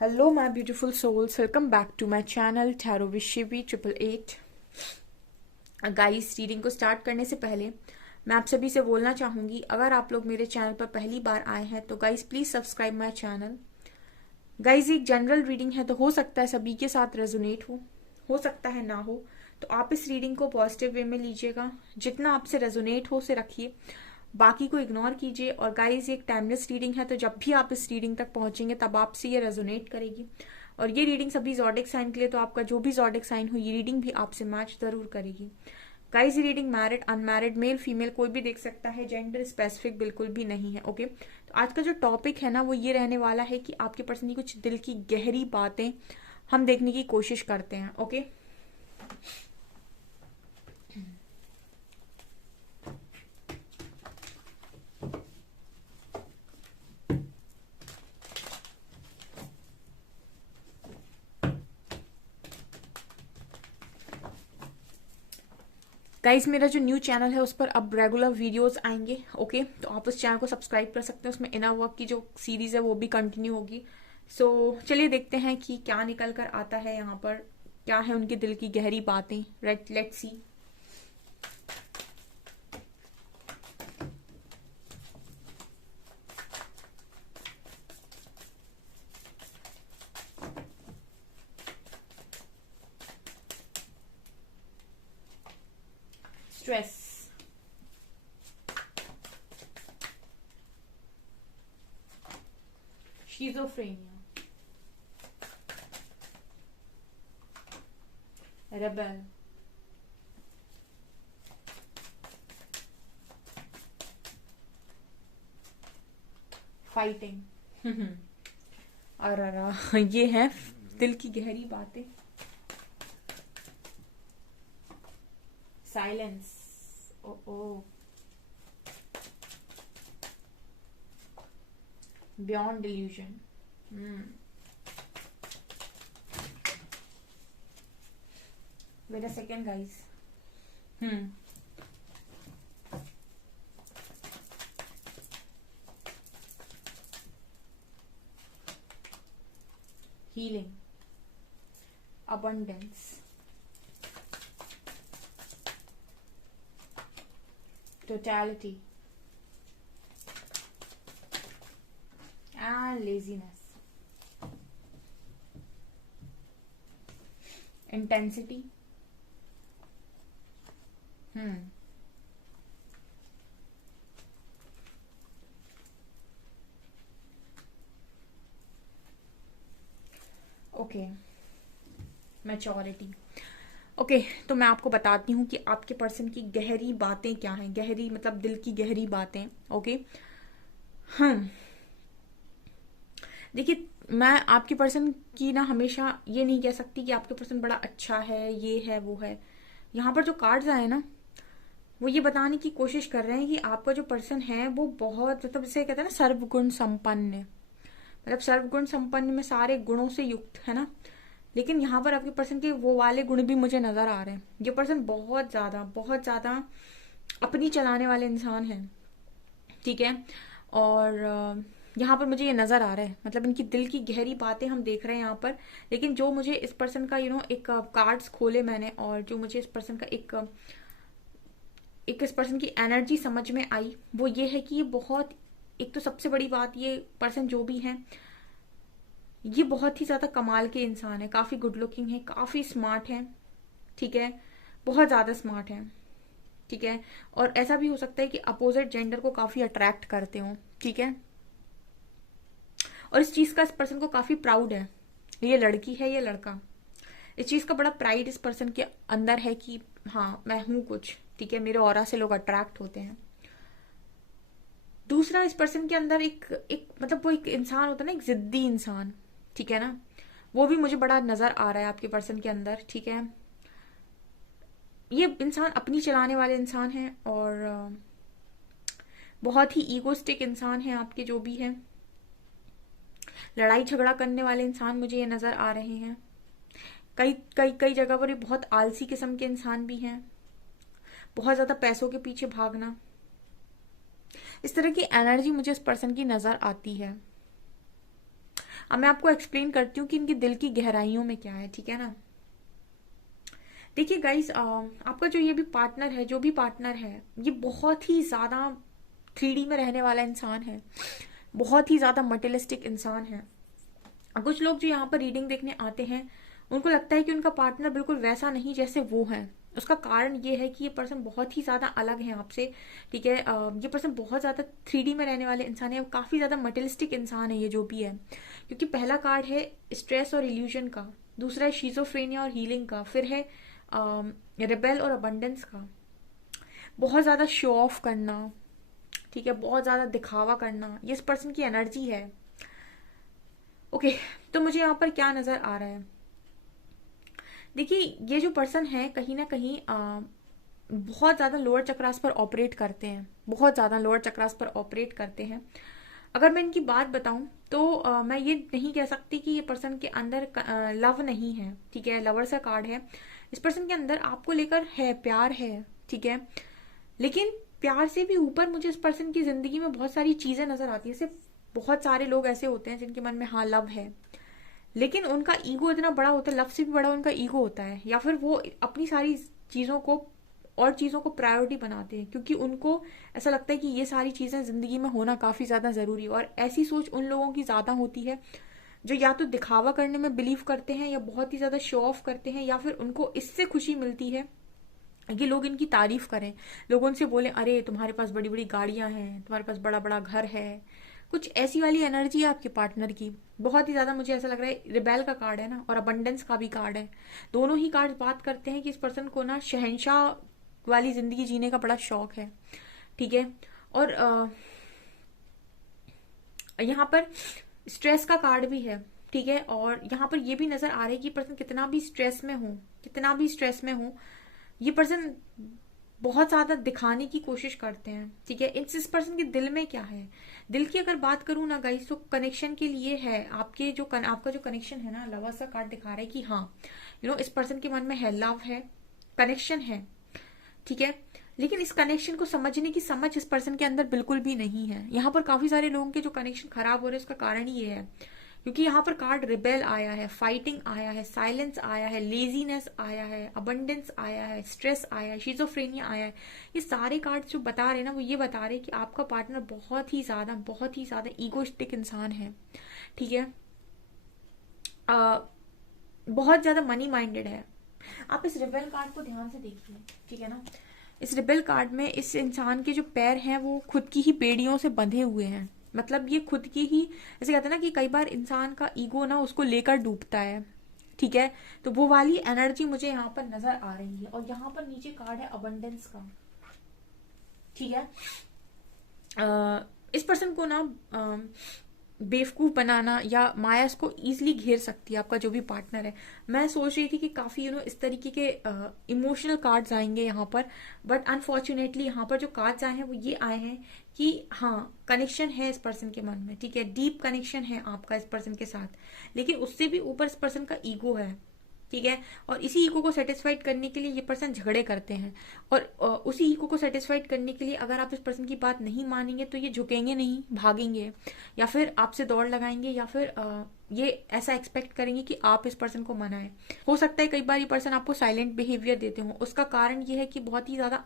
Hello, my beautiful souls. Welcome back to my channel Tarot with Shivi 888. Guys, reading को start करने से पहले मैं आप सभी से बोलना चाहूंगी, अगर आप लोग मेरे चैनल पर पहली बार आए हैं तो guys please subscribe my channel. Guys, एक जनरल रीडिंग है तो हो सकता है सभी के साथ रेजोनेट हो सकता है ना हो। तो आप इस रीडिंग को पॉजिटिव वे में लीजिएगा, जितना आपसे रेजोनेट हो उसे रखिए, बाकी को इग्नोर कीजिए। और गाइज, ये एक टाइमलेस रीडिंग है तो जब भी आप इस रीडिंग तक पहुंचेंगे तब आपसे ये रेजोनेट करेगी। और ये रीडिंग सभी जॉडिक साइन के लिए, तो आपका जो भी जॉडिक साइन हो ये रीडिंग भी आपसे मैच जरूर करेगी। गाइज, ये reading married unmarried male female कोई भी देख सकता है, जेंडर स्पेसिफिक बिल्कुल भी नहीं है। ओके, तो आज का जो टॉपिक है ना वो ये रहने वाला है कि आपके पर्सन की कुछ दिल की गहरी बातें हम देखने की कोशिश करते हैं। ओके, गाइज, मेरा जो न्यू चैनल है उस पर अब रेगुलर वीडियोस आएंगे। ओके, तो आप उस चैनल को सब्सक्राइब कर सकते हैं, उसमें इनर वर्क की जो सीरीज है वो भी कंटिन्यू होगी। चलिए देखते हैं कि क्या निकल कर आता है यहाँ पर, क्या है उनके दिल की गहरी बातें। Let's see. Stress, schizophrenia, rebel, fighting. और ये है दिल की गहरी बातें। Silence, oh oh, beyond delusion. Wait a second guys. Healing, abundance, totality, and laziness, intensity, okay, maturity. Okay, तो मैं आपको बताती हूँ कि आपके पर्सन की गहरी बातें क्या हैं। गहरी मतलब दिल की गहरी बातें। ओके, देखिए, मैं आपके पर्सन की ना हमेशा ये नहीं कह सकती कि आपके पर्सन बड़ा अच्छा है, ये है वो है। यहाँ पर जो कार्ड्स आए ना वो ये बताने की कोशिश कर रहे हैं कि आपका जो पर्सन है वो बहुत, मतलब जिसे कहते हैं ना, सर्वगुण संपन्न है। मतलब सर्वगुण संपन्न में सारे गुणों से युक्त है ना। लेकिन यहाँ पर आपके पर्सन के वो वाले गुण भी मुझे नजर आ रहे हैं। ये पर्सन बहुत ज्यादा अपनी चलाने वाले इंसान है, ठीक है। और यहाँ पर मुझे ये नजर आ रहा है, मतलब इनकी दिल की गहरी बातें हम देख रहे हैं यहाँ पर। लेकिन जो मुझे इस पर्सन का एक कार्ड्स खोले मैंने, और जो मुझे इस पर्सन का एक इस पर्सन की एनर्जी समझ में आई वो ये है कि ये बहुत, एक तो सबसे बड़ी बात, ये पर्सन जो भी है ये बहुत ही ज्यादा कमाल के इंसान है, काफी गुड लुकिंग है, काफी स्मार्ट है, ठीक है, बहुत ज्यादा स्मार्ट है, ठीक है। और ऐसा भी हो सकता है कि अपोजिट जेंडर को काफी अट्रैक्ट करते हो, ठीक है। और इस चीज का इस पर्सन को काफी प्राउड है, ये लड़की है ये लड़का, इस चीज का बड़ा प्राइड इस पर्सन के अंदर है कि हाँ मैं हूं कुछ, ठीक है, मेरे ऑरा से लोग अट्रैक्ट होते हैं। दूसरा, इस पर्सन के अंदर एक मतलब वो एक इंसान होता है ना, एक जिद्दी इंसान, ठीक है ना, वो भी मुझे बड़ा नजर आ रहा है आपके पर्सन के अंदर, ठीक है। ये इंसान अपनी चलाने वाले इंसान है और बहुत ही ईगोस्टिक इंसान है आपके जो भी है। लड़ाई झगड़ा करने वाले इंसान मुझे ये नजर आ रहे हैं। कई कई कई जगह पर ये बहुत आलसी किस्म के इंसान भी हैं, बहुत ज्यादा पैसों के पीछे भागना, इस तरह की एनर्जी मुझे इस पर्सन की नजर आती है। अब मैं आपको एक्सप्लेन करती हूँ कि इनके दिल की गहराइयों में क्या है, ठीक है ना। देखिए गाइस, आपका जो ये भी पार्टनर है, जो भी पार्टनर है, ये बहुत ही ज्यादा 3D में रहने वाला इंसान है, बहुत ही ज्यादा मटेरियलिस्टिक इंसान है। कुछ लोग जो यहाँ पर रीडिंग देखने आते हैं, उनको लगता है कि उनका पार्टनर बिल्कुल वैसा नहीं जैसे वो है। उसका कारण ये है कि ये पर्सन बहुत ही ज्यादा अलग है आपसे, ठीक है। ये पर्सन बहुत ज्यादा 3D में रहने वाले इंसान है, काफी ज्यादा मटेरियलिस्टिक इंसान है ये जो भी है। क्योंकि पहला कार्ड है स्ट्रेस और इल्यूजन का, दूसरा है शिजोफ्रेनिया और हीलिंग का, फिर है रिबेल और अबंडेंस का। बहुत ज्यादा शो ऑफ करना, ठीक है, बहुत ज्यादा दिखावा करना, ये इस पर्सन की एनर्जी है। ओके, तो मुझे यहाँ पर क्या नजर आ रहा है, देखिए ये जो पर्सन है कहीं ना कहीं बहुत ज्यादा लोअर चक्रास पर ऑपरेट करते हैं, बहुत ज्यादा लोअर चक्रास पर ऑपरेट करते हैं। अगर मैं इनकी बात बताऊं तो मैं ये नहीं कह सकती कि ये पर्सन के अंदर लव नहीं है, ठीक है, लवर सा कार्ड है। इस पर्सन के अंदर आपको लेकर है, प्यार है, ठीक है, लेकिन प्यार से भी ऊपर मुझे इस पर्सन की जिंदगी में बहुत सारी चीजें नजर आती है। जैसे बहुत सारे लोग ऐसे होते हैं जिनके मन में हाँ लव है, लेकिन उनका ईगो इतना बड़ा होता है, लव से भी बड़ा उनका ईगो होता है, या फिर वो अपनी सारी चीजों को और चीजों को प्रायोरिटी बनाते हैं, क्योंकि उनको ऐसा लगता है कि ये सारी चीजें जिंदगी में होना काफी ज्यादा जरूरी है। और ऐसी सोच उन लोगों की ज्यादा होती है जो या तो दिखावा करने में बिलीव करते हैं, या बहुत ही ज्यादा शो ऑफ करते हैं, या फिर उनको इससे खुशी मिलती है कि लोग इनकी तारीफ करें, लोग उनसे बोले अरे तुम्हारे पास बड़ी बड़ी गाड़ियां हैं, तुम्हारे पास बड़ा बड़ा घर है। कुछ ऐसी वाली एनर्जी है आपके पार्टनर की, बहुत ही ज्यादा। मुझे ऐसा लग रहा है रिबेल का कार्ड है ना, और अबंडेंस का भी कार्ड है, दोनों ही कार्ड बात करते हैं कि इस पर्सन को ना शहंशाह वाली जिंदगी जीने का बड़ा शौक है, ठीक है। और यहाँ पर स्ट्रेस का कार्ड भी है, ठीक है। और यहाँ पर ये भी नजर आ रहा है कि पर्सन कितना भी स्ट्रेस में हो, कितना भी स्ट्रेस में हो, ये पर्सन बहुत ज्यादा दिखाने की कोशिश करते हैं, ठीक है। इस पर्सन के दिल में क्या है, दिल की अगर बात करूं ना गाइस, तो कनेक्शन के लिए है आपके जो आपका जो कनेक्शन है ना, लवर सा कार्ड दिखा रहा है कि हाँ इस पर्सन के मन में है, लव है, कनेक्शन है, ठीक है। लेकिन इस कनेक्शन को समझने की समझ इस पर्सन के अंदर बिल्कुल भी नहीं है। यहाँ पर काफी सारे लोगों के जो कनेक्शन खराब हो रहे हैं, उसका कारण ही ये है क्योंकि यहाँ पर कार्ड रिबेल आया है, फाइटिंग आया है, साइलेंस आया है, लेजीनेस आया है, अबंडेंस आया है, स्ट्रेस आया है, शिजोफ्रेनिया आया है। ये सारे कार्ड जो बता रहे हैं ना, वो ये बता रहे हैं कि आपका पार्टनर बहुत ही ज्यादा ईगोइस्टिक इंसान है, ठीक है। बहुत ज्यादा मनी माइंडेड है। आप इस रिबेल कार्ड को ध्यान से देखिए, ठीक है ना। इस रिबेल कार्ड में इस इंसान के जो पैर हैं वो खुद की ही बेड़ियों से बंधे हुए हैं। मतलब ये खुद की ही, जैसे कहते हैं ना कि कई बार इंसान का ईगो ना उसको लेकर डूबता है, ठीक है। तो वो वाली एनर्जी मुझे यहाँ पर नजर आ रही है। और यहाँ पर नीचे कार्ड है अबंडेंस का, ठीक है। इस पर्सन को ना बेवकूफ बनाना या माया इसको इजिली घेर सकती है, आपका जो भी पार्टनर है। मैं सोच रही थी कि काफी इस तरीके के इमोशनल कार्ड्स आएंगे यहाँ पर, बट अनफॉर्चुनेटली यहाँ पर जो कार्ड्स आए हैं वो ये आए हैं कि हाँ कनेक्शन है इस पर्सन के मन में, ठीक है, डीप कनेक्शन है आपका इस पर्सन के साथ, लेकिन उससे भी ऊपर इस पर्सन का ईगो है, ठीक है। और इसी ईगो को सेटिस्फाइड करने के लिए ये पर्सन झगड़े करते हैं। और उसी ईगो को सेटिस्फाइड करने के लिए अगर आप इस पर्सन की बात नहीं मानेंगे तो ये झुकेंगे नहीं, भागेंगे, या फिर आपसे दौड़ लगाएंगे, या फिर ये ऐसा एक्सपेक्ट करेंगे कि आप इस पर्सन को मनाएं। हो सकता है कई बार ये पर्सन आपको साइलेंट बिहेवियर देते हो। उसका कारण ये है कि बहुत ही ज्यादा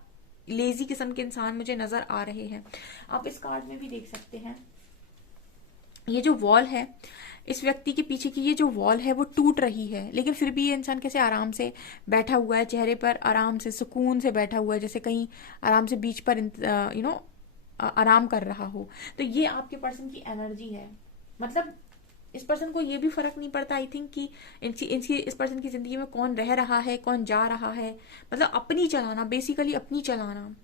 लेजी किस्म के इंसान मुझे नजर आ रहे हैं। आप इस कार्ड में भी देख सकते हैं, ये जो वॉल है, इस व्यक्ति के पीछे की ये जो वॉल है वो टूट रही है, लेकिन फिर भी ये इंसान कैसे आराम से बैठा हुआ है, चेहरे पर आराम से सुकून से बैठा हुआ है, जैसे कहीं आराम से बीच पर आराम कर रहा हो। तो ये आपके पर्सन की एनर्जी है। मतलब इस पर्सन को ये भी फर्क नहीं पड़ता आई थिंक कि इस पर्सन की जिंदगी में कौन रह रहा है, कौन जा रहा है। मतलब अपनी चलाना, बेसिकली अपनी चलाना।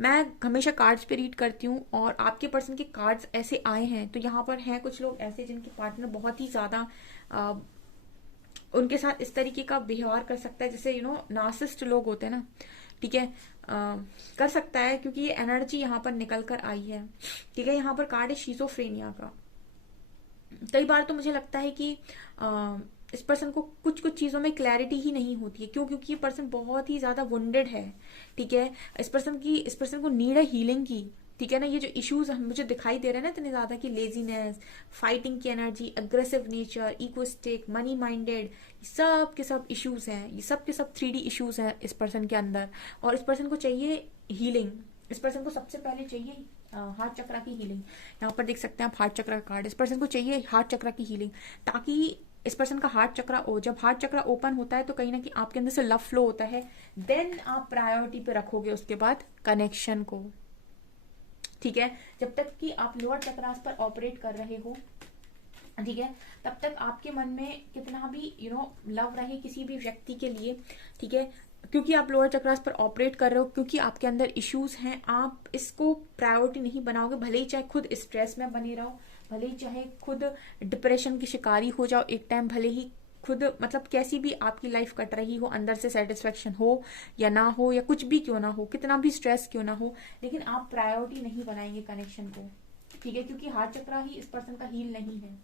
मैं हमेशा कार्ड्स पे रीड करती हूँ और आपके पर्सन के कार्ड्स ऐसे आए हैं, तो यहाँ पर हैं कुछ लोग ऐसे जिनके पार्टनर बहुत ही ज्यादा उनके साथ इस तरीके का व्यवहार कर सकता है, जैसे नार्सिसिस्ट लोग होते हैं ना, ठीक है, कर सकता है, क्योंकि ये एनर्जी यहाँ पर निकल कर आई है, ठीक है। यहाँ पर कार्ड है शिजोफ्रेनिया का। कई बार तो मुझे लगता है कि इस पर्सन को कुछ कुछ चीजों में क्लैरिटी ही नहीं होती है। क्यों? क्योंकि ये पर्सन बहुत ही ज्यादा वुंडेड है, ठीक है। इस पर्सन को नीड है हीलिंग की, ठीक है ना, ये जो इश्यूज मुझे दिखाई दे रहे हैं ना इतने ज्यादा, कि लेजीनेस, फाइटिंग की energy, aggressive nature, egoistic, money minded, ये सब के सब इश्यूज हैं, ये सब के सब 3D इश्यूज हैं इस पर्सन के अंदर। और इस पर्सन को चाहिए हीलिंग। इस पर्सन को सबसे पहले चाहिए हार्ट चक्रा की हीलिंग। यहाँ पर देख सकते हैं आप हार्ट चक्रा का कार्ड। इस पर्सन को चाहिए हार्ट चक्रा की हीलिंग, ताकि इस पर्सन का हार्ट चक्रा जब हार्ट चक्रा ओपन होता है तो कहीं ना कहीं आपके अंदर से लव फ्लो होता है। देन आप प्रायोरिटी पे रखोगे उसके बाद कनेक्शन को, ठीक है। जब तक कि आप लोअर चक्रास पर ऑपरेट कर रहे हो, ठीक है, तब तक आपके मन में कितना भी लव रहे किसी भी व्यक्ति के लिए, ठीक है, क्योंकि आप लोअर चक्रास पर ऑपरेट कर रहे हो, क्योंकि आपके अंदर इश्यूज हैं, आप इसको प्रायोरिटी नहीं बनाओगे। भले ही चाहे खुद स्ट्रेस में बने रहो, भले ही चाहे खुद डिप्रेशन की शिकारी हो जाओ एक टाइम, भले ही खुद मतलब कैसी भी आपकी लाइफ कट रही हो, अंदर से सेटिस्फेक्शन हो या ना हो, या कुछ भी क्यों ना हो, कितना भी स्ट्रेस क्यों ना हो, लेकिन आप प्रायोरिटी नहीं बनाएंगे कनेक्शन को, ठीक है, क्योंकि हार्ट चक्रा ही इस पर्सन का हील नहीं है,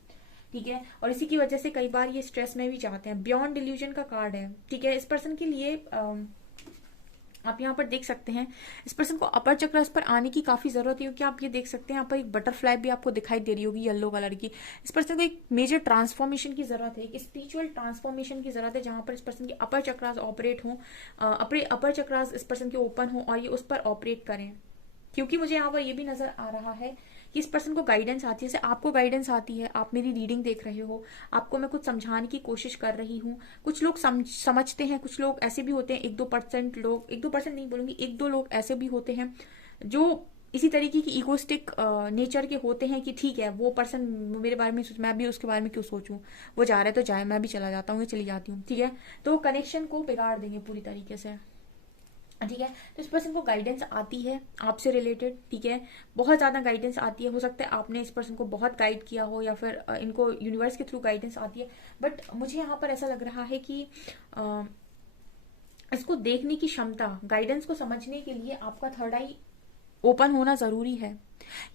ठीक है। और इसी की वजह से कई बार ये स्ट्रेस में भी जाते हैं। बियॉन्ड डिल्यूजन का कार्ड है, ठीक है। इस पर्सन के लिए आप यहाँ पर देख सकते हैं इस पर्सन को अपर चक्रस पर आने की काफी जरूरत है, क्योंकि आप ये देख सकते हैं यहाँ पर एक बटरफ्लाई भी आपको दिखाई दे रही होगी येलो कलर की। इस पर्सन को एक मेजर ट्रांसफॉर्मेशन की जरूरत है, एक स्पिरिचुअल ट्रांसफॉर्मेशन की जरूरत है, जहां पर इस पर्सन के अपर चक्रास ऑपरेट हो, अपने अपर चक्रास इस पर्सन के ओपन हो और ये उस पर ऑपरेट करें। क्योंकि मुझे यहाँ पर ये भी नजर आ रहा है कि इस पर्सन को गाइडेंस आती है, जैसे आपको गाइडेंस आती है, आप मेरी रीडिंग देख रहे हो, आपको मैं कुछ समझाने की कोशिश कर रही हूँ। कुछ लोग समझते हैं, कुछ लोग ऐसे भी होते हैं, 1-2% लोग, 1-2% नहीं बोलूंगी, 1-2 लोग ऐसे भी होते हैं जो इसी तरीके की इगोस्टिक नेचर के होते हैं कि ठीक है वो पर्सन मेरे बारे में सोच, मैं भी उसके बारे में क्यों सोचूं, वो जा रहा है तो जाए, मैं भी चला जाता हूँ या चली जाती हूँ, ठीक है। तो कनेक्शन को बिगाड़ देंगे पूरी तरीके से, ठीक है। तो इस पर्सन को गाइडेंस आती है आपसे रिलेटेड, ठीक है, बहुत ज्यादा गाइडेंस आती है। हो सकता है आपने इस पर्सन को बहुत गाइड किया हो, या फिर इनको यूनिवर्स के थ्रू गाइडेंस आती है। बट मुझे यहाँ पर ऐसा लग रहा है कि इसको देखने की क्षमता, गाइडेंस को समझने के लिए आपका थर्ड आई ओपन होना जरूरी है,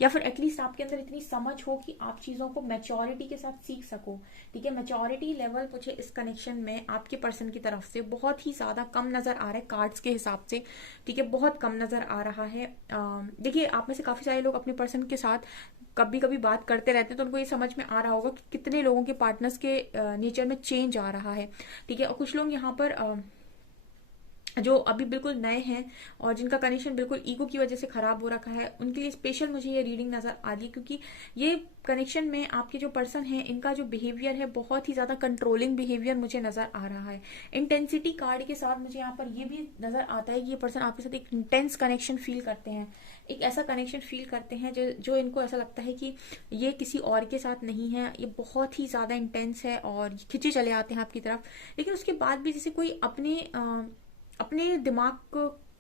या फिर एटलीस्ट आपके अंदर इतनी समझ हो कि आप चीजों को मैच्योरिटी के साथ सीख सको, ठीक है। मैच्योरिटी लेवल मुझे इस कनेक्शन में आपके पर्सन की तरफ से बहुत ही ज्यादा कम नजर आ रहा है कार्ड्स के हिसाब से, ठीक है, बहुत कम नजर आ रहा है। देखिए आप में से काफी सारे लोग अपने पर्सन के साथ कभी कभी बात करते रहते हैं, तो उनको ये समझ में आ रहा होगा कि कितने लोगों के पार्टनर्स के नेचर में चेंज आ रहा है, ठीक है। और कुछ लोग यहाँ पर जो अभी बिल्कुल नए हैं और जिनका कनेक्शन बिल्कुल ईगो की वजह से खराब हो रखा है, उनके लिए स्पेशल मुझे ये रीडिंग नजर आ रही है, क्योंकि ये कनेक्शन में आपके जो पर्सन है इनका जो बिहेवियर है बहुत ही ज्यादा कंट्रोलिंग बिहेवियर मुझे नजर आ रहा है। इंटेंसिटी कार्ड के साथ मुझे यहाँ पर ये भी नजर आता है कि ये पर्सन आपके साथ एक इंटेंस कनेक्शन फील करते हैं, एक ऐसा कनेक्शन फील करते हैं जो इनको ऐसा लगता है कि ये किसी और के साथ नहीं है, ये बहुत ही ज्यादा इंटेंस है और खिंचे चले आते हैं आपकी तरफ। लेकिन उसके बाद भी जैसे कोई अपने दिमाग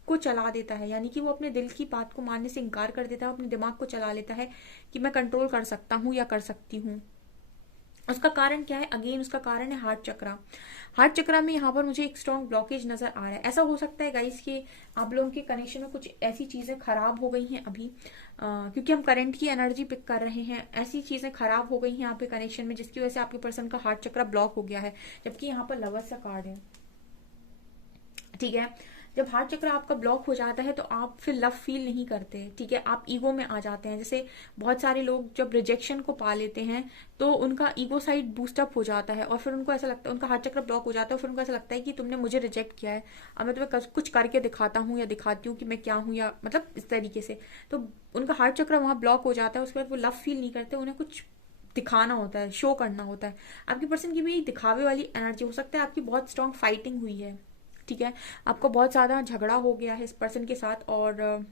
को चला देता है, यानी कि वो अपने दिल की बात को मानने से इनकार कर देता है, अपने दिमाग को चला लेता है कि मैं कंट्रोल कर सकता हूँ या कर सकती हूँ। उसका कारण क्या है? अगेन उसका कारण है हार्ट चक्रा। हार्ट चक्रा में यहाँ पर मुझे एक स्ट्रॉन्ग ब्लॉकेज नजर आ रहा है। ऐसा हो सकता है गाइस कि आप लोगों के कनेक्शन में कुछ ऐसी चीजें खराब हो गई हैं अभी, क्योंकि हम करंट की एनर्जी पिक कर रहे हैं, ऐसी चीजें खराब हो गई हैं यहाँ पे कनेक्शन में जिसकी वजह से आपके पर्सन का हार्ट चक्रा ब्लॉक हो गया है। जबकि यहाँ पर लवर्स का कार्ड है, ठीक है। जब हार्ट चक्र आपका ब्लॉक हो जाता है तो आप फिर लव फील नहीं करते, ठीक है, आप ईगो में आ जाते हैं। जैसे बहुत सारे लोग जब रिजेक्शन को पा लेते हैं तो उनका ईगो साइड बूस्टअप हो जाता है और फिर उनको ऐसा लगता है, उनका हार्ट चक्र ब्लॉक हो जाता है और फिर उनको ऐसा लगता है कि तुमने मुझे रिजेक्ट किया है, अब मैं तुम्हें कुछ करके दिखाता हूँ या दिखाती हूँ कि मैं क्या हूँ, या मतलब इस तरीके से। तो उनका हार्ट चक्र वहां ब्लॉक हो जाता है, उसके बाद वो लव फील नहीं करते, उन्हें कुछ दिखाना होता है, शो करना होता है। आपकी पर्सन की भी दिखावे वाली एनर्जी हो सकता है, आपकी बहुत स्ट्रांग फाइटिंग हुई है, ठीक है, आपको बहुत ज्यादा झगड़ा हो गया है इस पर्सन के साथ, और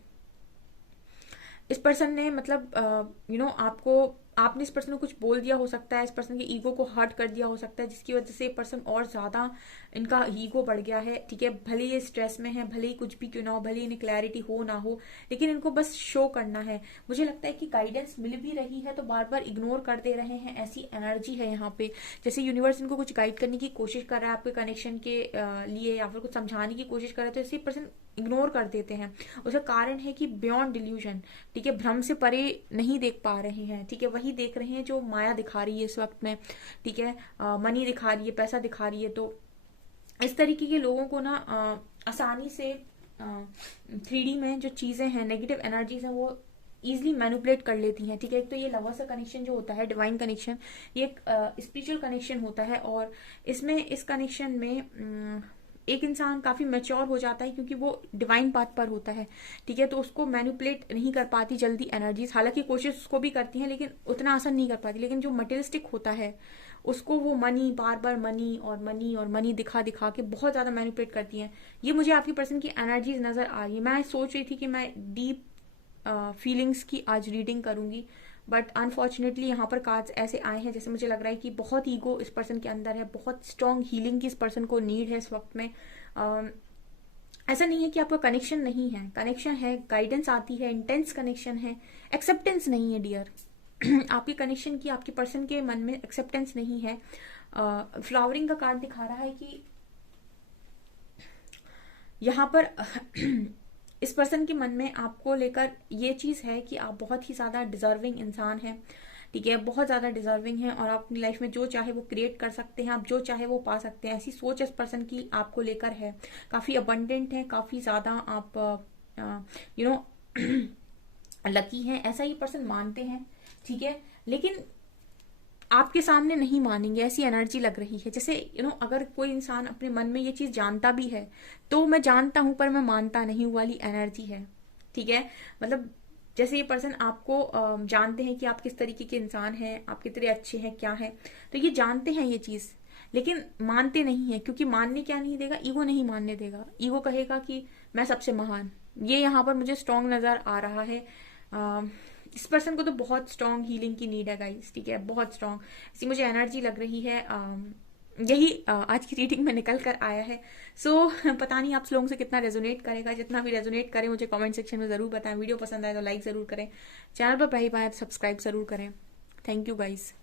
इस पर्सन ने मतलब आपने इस पर्सन को कुछ बोल दिया हो सकता है, इस पर्सन के ईगो को हर्ट कर दिया हो सकता है, जिसकी वजह से पर्सन और ज्यादा इनका ईगो बढ़ गया है, ठीक है। भले ये स्ट्रेस में है, भले ही कुछ भी क्यों ना हो, भले इन्हें क्लैरिटी हो ना हो, लेकिन इनको बस शो करना है। मुझे लगता है कि गाइडेंस मिल भी रही है तो बार बार इग्नोर कर दे रहे हैं, ऐसी एनर्जी है यहाँ पे। जैसे यूनिवर्स इनको कुछ गाइड करने की कोशिश कर रहा है आपके कनेक्शन के लिए, या फिर कुछ समझाने की कोशिश कर रहा है, तो ऐसे पर्सन इग्नोर कर देते हैं। उसका कारण है कि बियॉन्ड डिल्यूजन, ठीक है, भ्रम से परे नहीं देख पा रहे हैं, ठीक है, वही देख रहे हैं जो माया दिखा रही है इस वक्त में, ठीक है, मनी दिखा रही है, पैसा दिखा रही है। तो इस तरीके के लोगों को ना आसानी से 3D में जो चीजें हैं, नेगेटिव एनर्जीज हैं, वो ईजिली मैनिपुलेट कर लेती हैं, ठीक है। एक तो ये लवर्स का कनेक्शन जो होता है, डिवाइन कनेक्शन, ये एक स्पिरिचुअल कनेक्शन होता है, और इसमें इस कनेक्शन में एक इंसान काफी मैच्योर हो जाता है क्योंकि वो डिवाइन पाथ पर होता है, ठीक है। तो उसको मैनिपुलेट नहीं कर पाती जल्दी एनर्जीज, हालांकि कोशिश उसको भी करती हैं लेकिन उतना आसान नहीं कर पाती। लेकिन जो मटेरियलिस्टिक होता है उसको वो मनी, बार बार मनी और मनी और मनी दिखा दिखा के बहुत ज्यादा मैनिपुलेट करती हैं। ये मुझे आपकी पर्सन की एनर्जीज नजर आ रही है। मैं सोच रही थी कि मैं डीप फीलिंग्स की आज रीडिंग करूंगी, बट अनफॉर्चुनेटली यहाँ पर कार्ड्स ऐसे आए हैं जैसे मुझे लग रहा है कि बहुत ईगो इस पर्सन के अंदर है, बहुत स्ट्रॉन्ग हीलिंग की इस पर्सन को नीड है इस वक्त में। ऐसा नहीं है कि आपका कनेक्शन नहीं है, कनेक्शन है, गाइडेंस आती है, इंटेंस कनेक्शन है, एक्सेप्टेंस नहीं है डियर। आपके कनेक्शन की, आपके पर्सन के मन में एक्सेप्टेंस नहीं है। फ्लावरिंग का कार्ड दिखा रहा है कि यहाँ पर इस पर्सन के मन में आपको लेकर ये चीज है कि आप बहुत ही ज्यादा डिजर्विंग इंसान हैं, ठीक है, बहुत ज्यादा डिजर्विंग है, और आप अपनी लाइफ में जो चाहे वो क्रिएट कर सकते हैं, आप जो चाहे वो पा सकते हैं। ऐसी सोच इस पर्सन की आपको लेकर है, काफी अबंडेंट है, काफी ज्यादा आप यू नो लकी हैं, ऐसा ये पर्सन मानते हैं, ठीक है। लेकिन आपके सामने नहीं मानेंगे, ऐसी एनर्जी लग रही है। जैसे अगर कोई इंसान अपने मन में ये चीज जानता भी है तो मैं जानता हूं पर मैं मानता नहीं हूं वाली एनर्जी है, ठीक है। मतलब जैसे ये पर्सन आपको जानते हैं कि आप किस तरीके के इंसान हैं, आप कितने अच्छे हैं, क्या है, तो ये जानते हैं ये चीज, लेकिन मानते नहीं है। क्योंकि मानने क्या नहीं देगा, ईगो नहीं मानने देगा। ईगो कहेगा कि मैं सबसे महान, ये यहाँ पर मुझे स्ट्रांग नजर आ रहा है। इस पर्सन को तो बहुत स्ट्रांग हीलिंग की नीड है गाइस, ठीक है, बहुत स्ट्रांग ऐसी मुझे एनर्जी लग रही है। यही आज की रीडिंग में निकल कर आया है। सो पता नहीं आप लोगों से कितना रेजोनेट करेगा, जितना भी रेजोनेट करे मुझे कमेंट सेक्शन में जरूर बताएं। वीडियो पसंद आए तो लाइक जरूर करें, चैनल पर पहली बार तो सब्सक्राइब जरूर करें। Thank you guys.